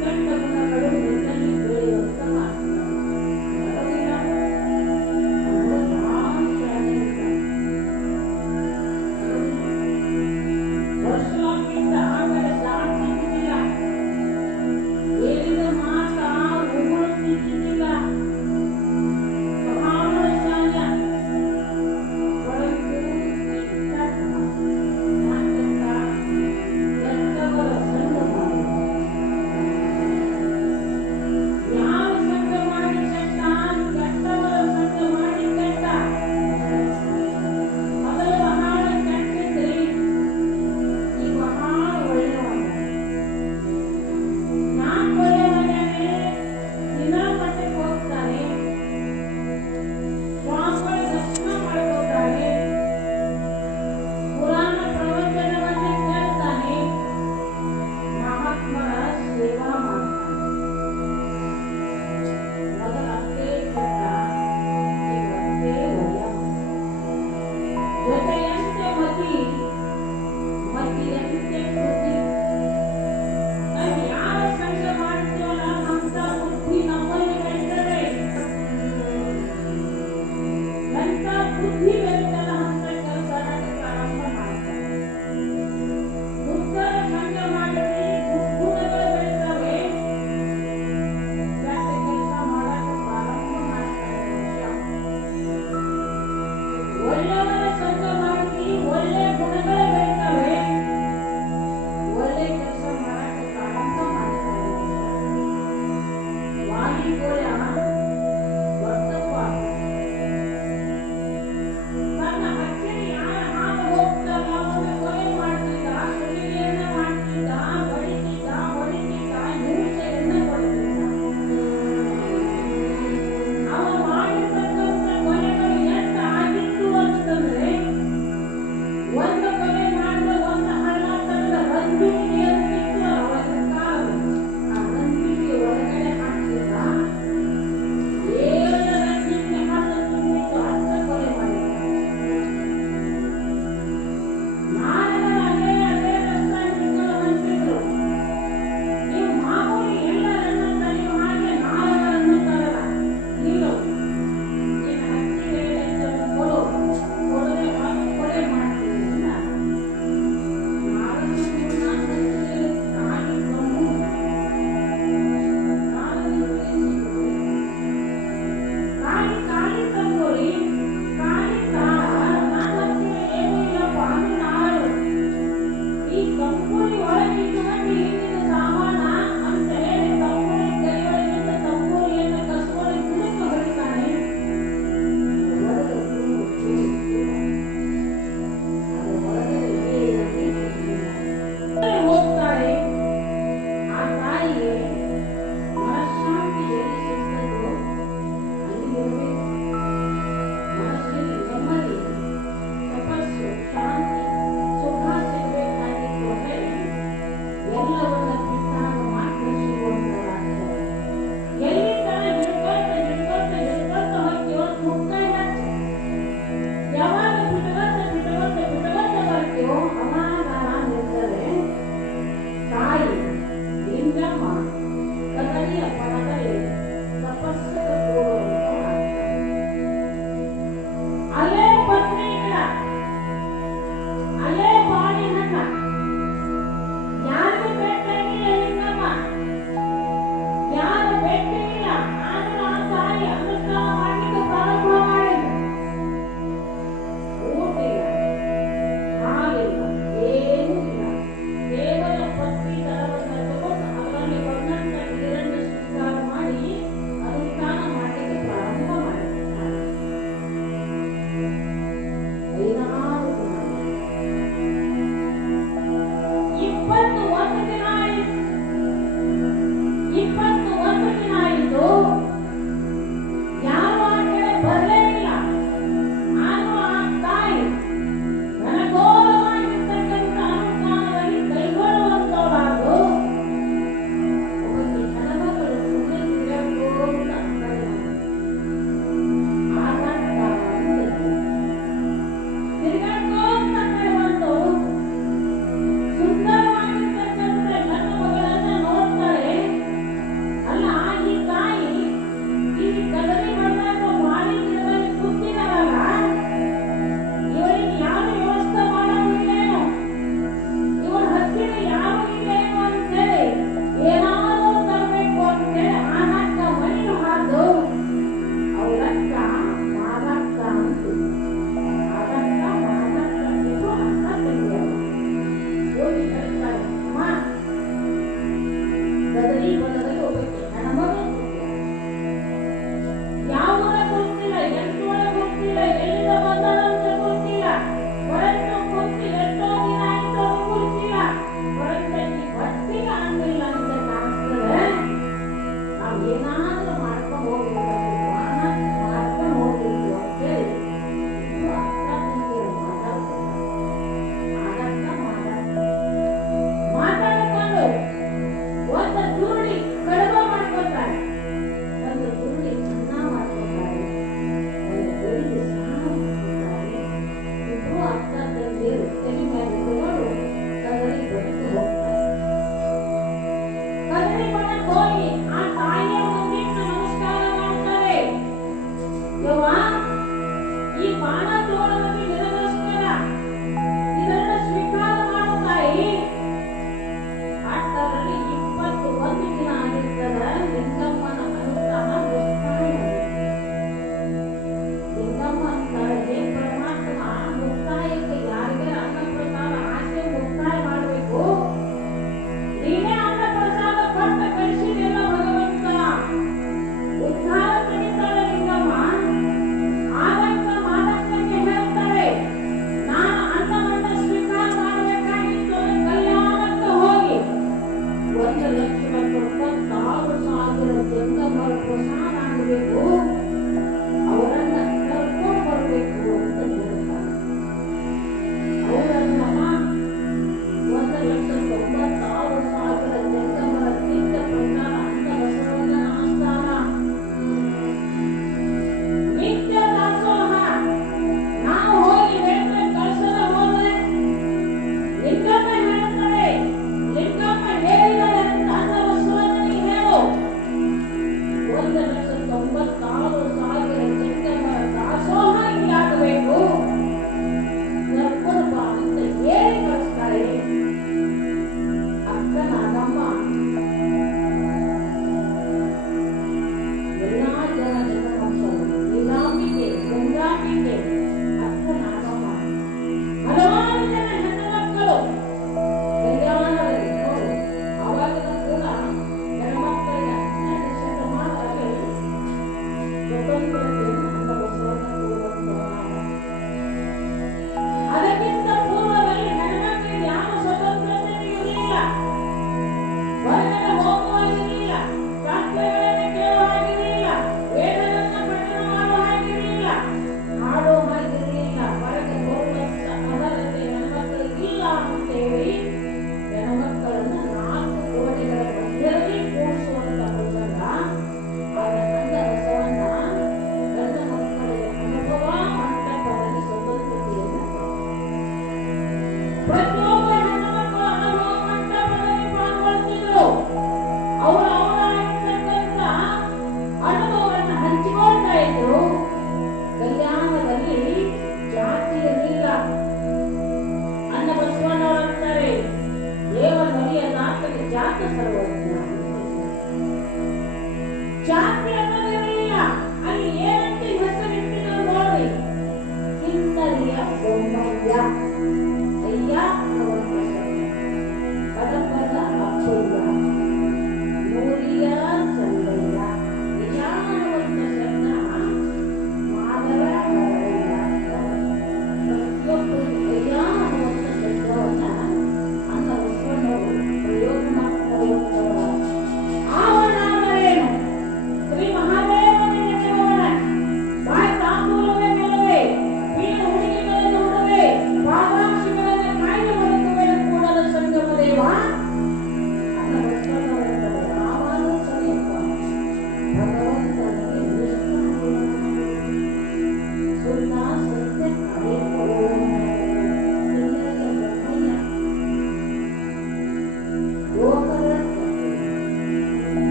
ಕೆಟ್ಟ ಗುಣಗಳು ನಿನ್ನಲ್ಲಿ ಬೆಳೆಯುವಂತ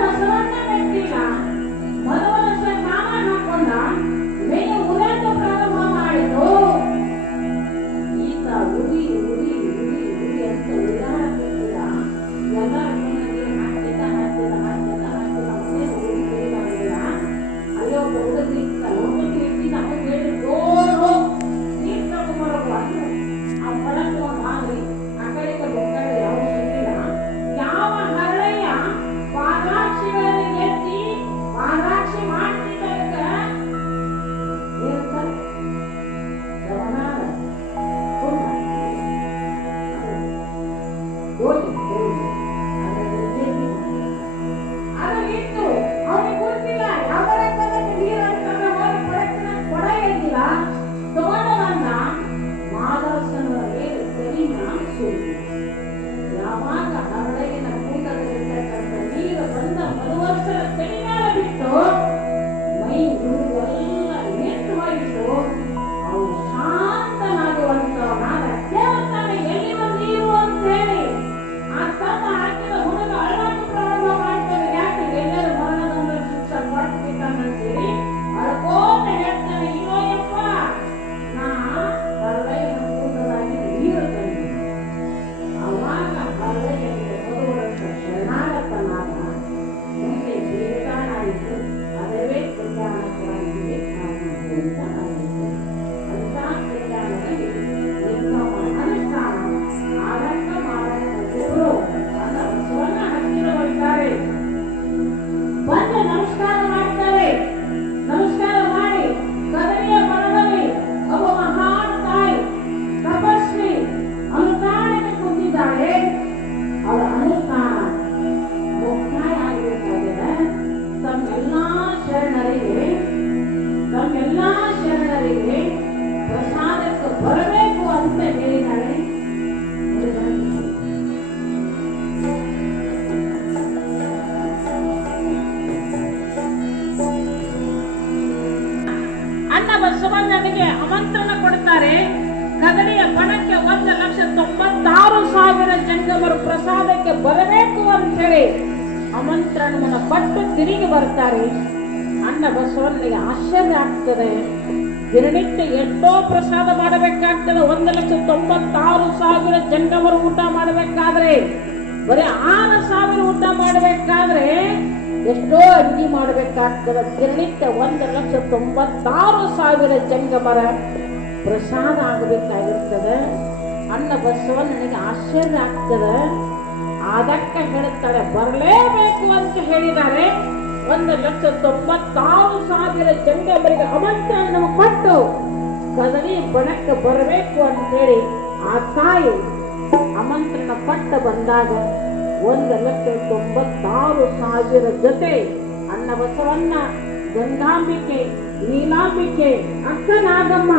ಬಸವಣ್ಣ ಮೆಟ್ಟಿಲ ಮೊದಲ ಮಾಮ ಅಣ್ಣ ಬಸವಣ್ಣನಿಗೆ ಆಮಂತ್ರಣ ಕೊಡ್ತಾರೆ. ಕದಡಿಯ ಬಣಕ್ಕೆ 1,96,000 ಜಂಗಮರು ಪ್ರಸಾದಕ್ಕೆ ಬರಬೇಕು ಅಂತ ಹೇಳಿ ಆಮಂತ್ರಣವನ್ನು ಪಟ್ಟು ತಿರುಗಿ ಬರ್ತಾರೆ. ಅಣ್ಣ ಬಸವಣ್ಣನಿಗೆ ಆಶ್ಚರ್ಯ ಆಗ್ತದೆ. ದಿನನಿತ್ಯ ಎಷ್ಟೋ ಪ್ರಸಾದ ಮಾಡಬೇಕಾಗ್ತದೆ. 1,96,000 ಜಂಗಮರು ಊಟ ಮಾಡಬೇಕಾದ್ರೆ, ಬರೀ 6,000 ಊಟ ಮಾಡಬೇಕಾದ್ರೆ ಎಷ್ಟೋ ಅಡಿಗೆ ಮಾಡಬೇಕಾಗ್ತದೆ. ದಿನನಿತ್ಯ 1,96,000 ಜಂಗಮರ ಪ್ರಸಾದ ಆಗಬೇಕಾಗಿರ್ತದೆ. ಅಣ್ಣ ಬಸವಣ್ಣನಿಗೆ ಆಶ್ಚರ್ಯ ಆಗ್ತದೆ. ಅದಕ್ಕೆ ಹೇಳ್ತಾರೆ, ಬರಲೇಬೇಕು ಅಂತ ಹೇಳಿದ್ದಾರೆ. 1,96,000 ಜಂಗಮರಿಗೆ ಆಮಂತ್ರಣ ಕೊಟ್ಟು ಕದಳಿ ಬಣಕ್ಕೆ ಬರಬೇಕು ಅಂತ ಹೇಳಿ ಆ ತಾಯಿ ಆಮಂತ್ರಣ ಪಟ್ಟ ಬಂದಾಗ 1,96,000 ಜೊತೆ ಅಣ್ಣ ಬಸವಣ್ಣ, ಗಂಗಾಂಬಿಕೆ, ನೀಲಾಂಬಿಕೆ, ಅಕ್ಕನಾಗಮ್ಮ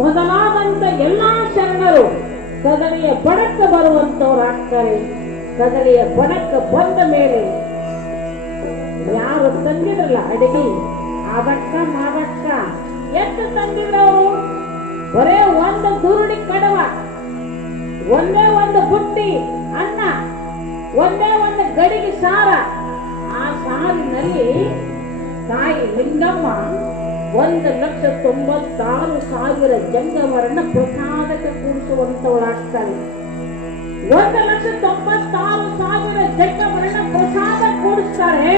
ಮೊದಲಾದಂತ ಎಲ್ಲಾ ಶರಣರು ಕದಳಿಯ ಬಣಕ್ಕೆ ಬರುವಂತವರಾಗ್ತಾರೆ. ಕದಳಿಯ ಬಣಕ್ಕೆ ಬಂದ ಮೇಲೆ ಯಾರು ತಂದಿದ್ರಲ್ಲ ಅಡಿಗೆ, ಆದಕ್ಕ ಮಾಡಕ್ಕ ಎಷ್ಟು ತಂದಿದ್ರವರು? ಬರೇ ಒಂದು ದುರುಡಿ ಕಡವ, ಒಂದೇ ಒಂದು ಬುಟ್ಟಿ ಅನ್ನ, ಒಂದೇ ಒಂದು ಗಡಿಗೆ ಸಾರ. ಆ ಸಾರಿನಲ್ಲಿ ತಾಯಿ ಲಿಂಗಮ್ಮ 1,96,000 ಜಂಗಮರನ್ನ ಪ್ರಸಾದಕ್ಕೆ ಕೂಡಿಸುವಂತವಳಾಗ್ತಾಳೆ. 1,96,000 ಜಂಗಮರನ್ನ ಪ್ರಸಾದ ಕೂಡಿಸ್ತಾರೆ.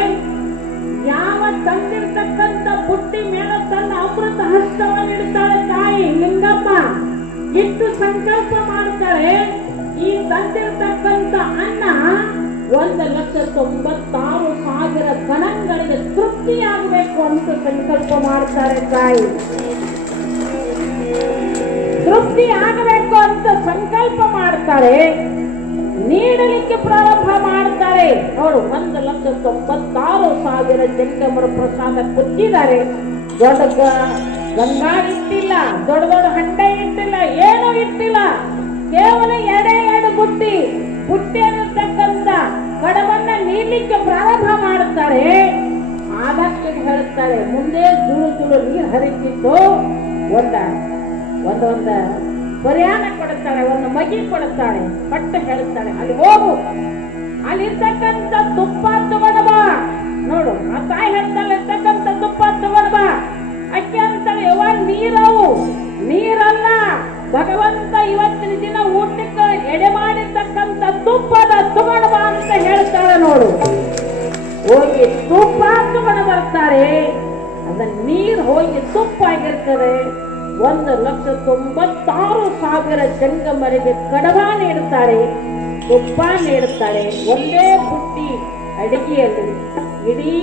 ಯಾವ ತಂದಿರ್ತಕ್ಕಂಥ ಬುಟ್ಟಿ ಮೇಲೆ ತನ್ನ ಅಮೃತ ಹಸ್ತವನ್ನು ಇಡ್ತಾಳೆ ತಾಯಿ ಲಿಂಗಮ್ಮ. ಇಟ್ಟು ಸಂಕಲ್ಪ ಮಾಡ್ತಾಳೆ, ಈ ತಂದಿರ್ತಕ್ಕಂಥ ಅನ್ನ 1,96,000 ಗಣಗಳಿಗೆ ತೃಪ್ತಿಯಾಗಬೇಕು ಅಂತ ಸಂಕಲ್ಪ ಮಾಡ್ತಾರೆ ತಾಯಿ. ತೃಪ್ತಿ ಆಗಬೇಕು ಅಂತ ಸಂಕಲ್ಪ ಮಾಡ್ತಾರೆ. ನೀಡಲಿಕ್ಕೆ ಪ್ರಾರಂಭ ಮಾಡ್ತಾರೆ. ನೋಡು, 1,96,000 ಜಂಗಮರ ಪ್ರಸಾದ ಕೊಟ್ಟಿದ್ದಾರೆ. ದೊಡ್ಡ ಗಂಗಾ ಇಟ್ಟಿಲ್ಲ, ದೊಡ್ಡ ದೊಡ್ಡ ಹಂಡೆ ಇಟ್ಟಿಲ್ಲ, ಏನೂ ಇಟ್ಟಿಲ್ಲ. ಕೇವಲ 2 ಬುಟ್ಟಿ ಅನ್ನತಕ್ಕಂಥ ಕಡವನ್ನ ನೀಡಲಿಕ್ಕೆ ಪ್ರಾರಂಭ ಮಾಡುತ್ತಾರೆ. ಆದಷ್ಟು ಹೇಳ್ತಾರೆ, ಮುಂದೆ ಜುಳು ನೀರು ಹರಿತಿದ್ದು ಒಂದೊಂದ ಪರಿಹಾರ ಕೊಡುತ್ತಾರೆ, ಒಂದು ಮಗಿ ಕೊಡುತ್ತಾರೆ. ಪಟ್ಟು ಹೇಳ್ತಾಳೆ, ಅಲ್ಲಿ ಹೋಗು, ಅಲ್ಲಿರ್ತಕ್ಕಂಥ ತುಪ್ಪ ತಗೊಂಡು ಬಾ. ನೋಡು, ಆ ತಾಯಿ ಹೇಳ್ತಾಳೆ, ಇರ್ತಕ್ಕಂಥ ತುಪ್ಪ ತಗೊಂಡು ಬಾ. ಅಕ್ಕಿ ಅಂತಾಳೆ, ಯಾವಾಗ ನೀರಲ್ಲ, ಭಗವಂತ ಇವತ್ತಿನ ದಿನ ಊಟಕ್ಕೆ ಎಡೆ ಮಾಡಿರ್ತಕ್ಕಂಥ ತುಪ್ಪದ ತಗೊಂಡು ಬಾ ಅಂತ ಹೇಳ್ತಾಳೆ. ನೋಡು, ಹೋಗಿ ತುಪ್ಪ ತಗೊಂಡು ಬರ್ತಾರೆ. ಅದ ನೀರು ಹೋಗಿ ತುಪ್ಪ ಆಗಿರ್ತದೆ. 1,96,000 ಜಂಗಮರಿಗೆ ಕಡವ ನೀಡುತ್ತಾರೆ, ತುಪ್ಪ ನೀಡುತ್ತಾರೆ. ಒಂದೇ ಬುಟ್ಟಿ ಅಡಿಗೆಯಲ್ಲಿ ಇಡೀ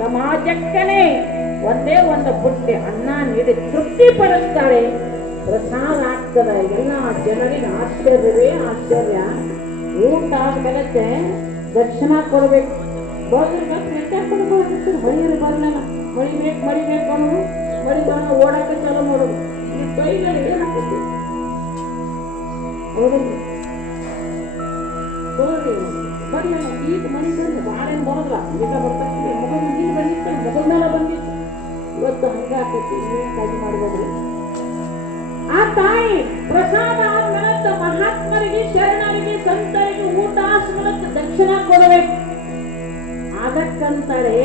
ಸಮಾಜಕ್ಕನೇ ಒಂದೇ ಒಂದು ಬುಟ್ಟಿ ಅನ್ನ ನೀಡಿ ತೃಪ್ತಿ ಪಡಿಸ್ತಾರೆ. ಪ್ರಸಾದ ಆಗ್ತದೆ. ಎಲ್ಲ ಜನರಿಗೆ ಆಶ್ಚರ್ಯವೇ ಆಶ್ಚರ್ಯ. ಊಟ ಆದ್ಮೇಲೆ ದರ್ಶನ ಕೊಡ್ಬೇಕು. ಮಳಿಯರು ಬರಲ್ಲ, ಮಳಿಬೇಕು ಅನ್ನೋದು, ಮಳಿ ಬರ ಓಡಾಕ ಚಾಲು ಮಾಡೋದು. ಈ ಕೈಗಳು ಏನಾಗ್ತೈತಿ ಬರ್ಲಿ, ಈಗ ಮನೆ ಬಂದು ಭಾಳ ಏನು ಬರೋಲ್ಲ. ಈಗ ಬರ್ತಾರೆ, ಮಗನ ನೀರು ಬಂದಿತ್ತು, ಮಗನ ಮೇಲೆ ಬಂದಿತ್ತು. ಇವತ್ತು ಹಂಗಾಕೈತಿ, ನೀವು ಕಾಳಜಿ ಮಾಡ್ಬೋದ್ರಿ. ಆ ತಾಯಿ ಪ್ರಸಾದ ಆದ್ಮೇಲೆ ಮಹಾತ್ಮರಿಗೆ, ಶರಣರಿಗೆ, ಸಂತರಿಗೆ ಊಟ ಆಸ್ಮೇಲೆ ದಕ್ಷಿಣ ಕೊಡಬೇಕು. ಅದಕ್ಕಂತಾರೆ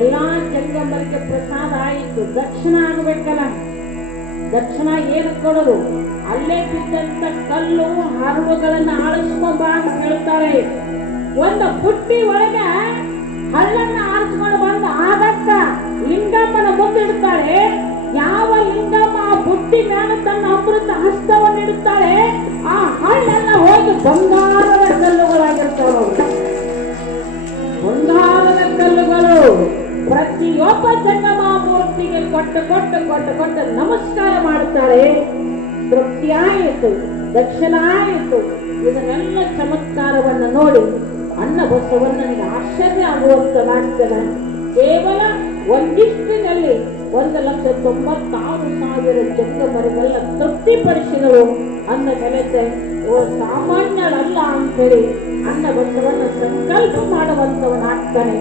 ಎಲ್ಲಾ ಜಂಗಮರಿಗೆ ಪ್ರಸಾದ ಆಯಿತು, ದಕ್ಷಿಣ ಆಗಬೇಕಲ್ಲ. ದಕ್ಷಿಣ ಏನು ಕೊಡೋದು? ಅಲ್ಲೇ ಬಿದ್ದಂತ ಕಲ್ಲು ಹರಳುಗಳನ್ನು ಆಳಿಸ್ಕೊಂಬ ಅಂತ ಹೇಳ್ತಾರೆ. ಒಂದು ಬುಟ್ಟಿ ಒಳಗೆ ಹಳ್ಳನ್ನ ಆರಿಸ್ಕೊಂಡು ಬಂದು ಆದಕ್ಕ ಲಿಂಗಮ್ಮನ ಮುಂದಿಡ್ತಾಳೆ. ಯಾವ ಲಿಂಗಮ್ಮ ಆ ಬುಟ್ಟಿ ಮೇಲೆ ತನ್ನ ಅಮೃತ ಹಸ್ತವನ್ನು ಇಡುತ್ತಾಳೆ, ಆ ಹಳ್ಳೆಲ್ಲ ಹೋಗಿ ಬಂಗಾರದ ಕಲ್ಲುಗಳಾಗಿರ್ತಾವೆ. ಬಂಗಾರದ ಕಲ್ಲುಗಳು ಪ್ರತಿಯೊಬ್ಬ ಜಂಗಮ ಮೂರ್ತಿಗೆ ಕೊಟ್ಟು ನಮಸ್ಕಾರ ಮಾಡುತ್ತಾರೆ. ತೃಪ್ತಿ ಆಯಿತು, ದಕ್ಷಿಣ ಆಯಿತು. ಇದನ್ನೆಲ್ಲ ಚಮತ್ಕಾರವನ್ನು ನೋಡಿ ಅಣ್ಣ ಬಸವಣ್ಣನಿಗೆ ಆಶ್ಚರ್ಯ ಆಗುವಂತದಾಗ್ತದೆ. ಕೇವಲ ಒಂದಿಷ್ಟಿನಲ್ಲಿ 1,96,000 ಜಂಗಮರಿಗೆಲ್ಲ ತೃಪ್ತಿಪಡಿಸಿದರು ಅಂದ ಮೇಲೆ ಸಾಮಾನ್ಯರಲ್ಲ ಅಂತೇಳಿ ಅಣ್ಣ ಬಸವಣ್ಣ ಸಂಕಲ್ಪ ಮಾಡುವಂತವನಾಗ್ತಾನೆ.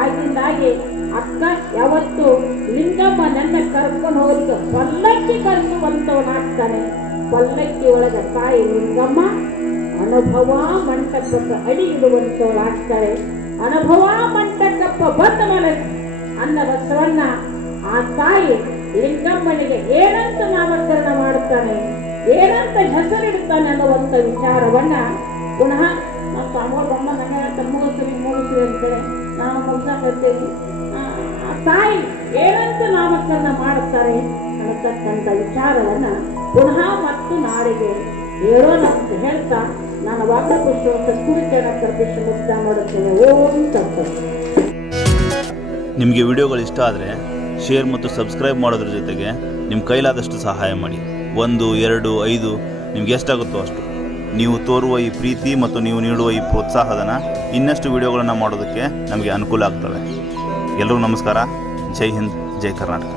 ಆಗಿಂದಾಗಿ ಅಕ್ಕ ಯಾವತ್ತು ಲಿಂಗಮ್ಮ ನನ್ನ ಕರ್ಕೊಂಡು ಹೋಗಿ ಪಲ್ಲಕ್ಕಿ ಕರೆಸುವಂತವನಾಗ್ತಾನೆ. ಪಲ್ಲಕ್ಕಿ ಒಳಗ ತಾಯಿ ಲಿಂಗಮ್ಮ ಅನುಭವ ಮಂಟಪಕ್ಕೆ ಅಡಿ ಇಡುವಂತವಳಾಗ್ತಾಳೆ. ಅನುಭವ ಮಂಟಪಕ್ಕ ಬಂದ ಮೇಲೆ ಅನ್ನ ಬಸವಣ್ಣ ಆ ತಾಯಿ ಲಿಂಗಮ್ಮನಿಗೆ ಏನಂತ ನಾಮಕರಣ ಮಾಡುತ್ತಾನೆ, ಏನಂತ ಹೆಸರಿಡ್ತಾನೆ ಅನ್ನುವಂಥ ವಿಚಾರವನ್ನ ಪುನಃ ನಾವು ಸ್ವಾಮಿಗಳಮ್ಮ ನನ್ನ ಹೇಳ್ತಾರೆ ಮುಗಿಸ್ರಿ ಅಂತೇಳಿ ನಾನು ಮುಗಿಸಾಕತ್ತೇನೆ. ಆ ತಾಯಿ ಏನಂತ ನಾಮಕರಣ ಮಾಡುತ್ತಾರೆ ಅನ್ನತಕ್ಕಂಥ ವಿಚಾರವನ್ನ ಪುನಃ ಮತ್ತು ನಾಳೆಗೆ ಹೇಳೋಣ ಅಂತ ಹೇಳ್ತಾ ನಾನು ವಾಕ್ಯಪುಷ್ಪ ಕಸ್ತೂರಿಚರಣ ಕರ್ಪಿಸಿ ಮುಕ್ತ ಮಾಡುತ್ತೇನೆ. ಓಂ ತತ್ವ. ನಿಮಗೆ ವಿಡಿಯೋಗಳು ಇಷ್ಟ ಆದರೆ ಶೇರ್ ಮತ್ತು ಸಬ್ಸ್ಕ್ರೈಬ್ ಮಾಡೋದ್ರ ಜೊತೆಗೆ ನಿಮ್ಮ ಕೈಲಾದಷ್ಟು ಸಹಾಯ ಮಾಡಿ. 1, 2, 5 ನಿಮ್ಗೆ ಎಷ್ಟಾಗುತ್ತೋ ಅಷ್ಟು. ನೀವು ತೋರುವ ಈ ಪ್ರೀತಿ ಮತ್ತು ನೀವು ನೀಡುವ ಈ ಪ್ರೋತ್ಸಾಹಧನ ಇನ್ನಷ್ಟು ವಿಡಿಯೋಗಳನ್ನು ಮಾಡೋದಕ್ಕೆ ನಮಗೆ ಅನುಕೂಲ ಆಗ್ತವೆ. ಎಲ್ಲರಿಗೂ ನಮಸ್ಕಾರ. ಜೈ ಹಿಂದ್, ಜೈ ಕರ್ನಾಟಕ.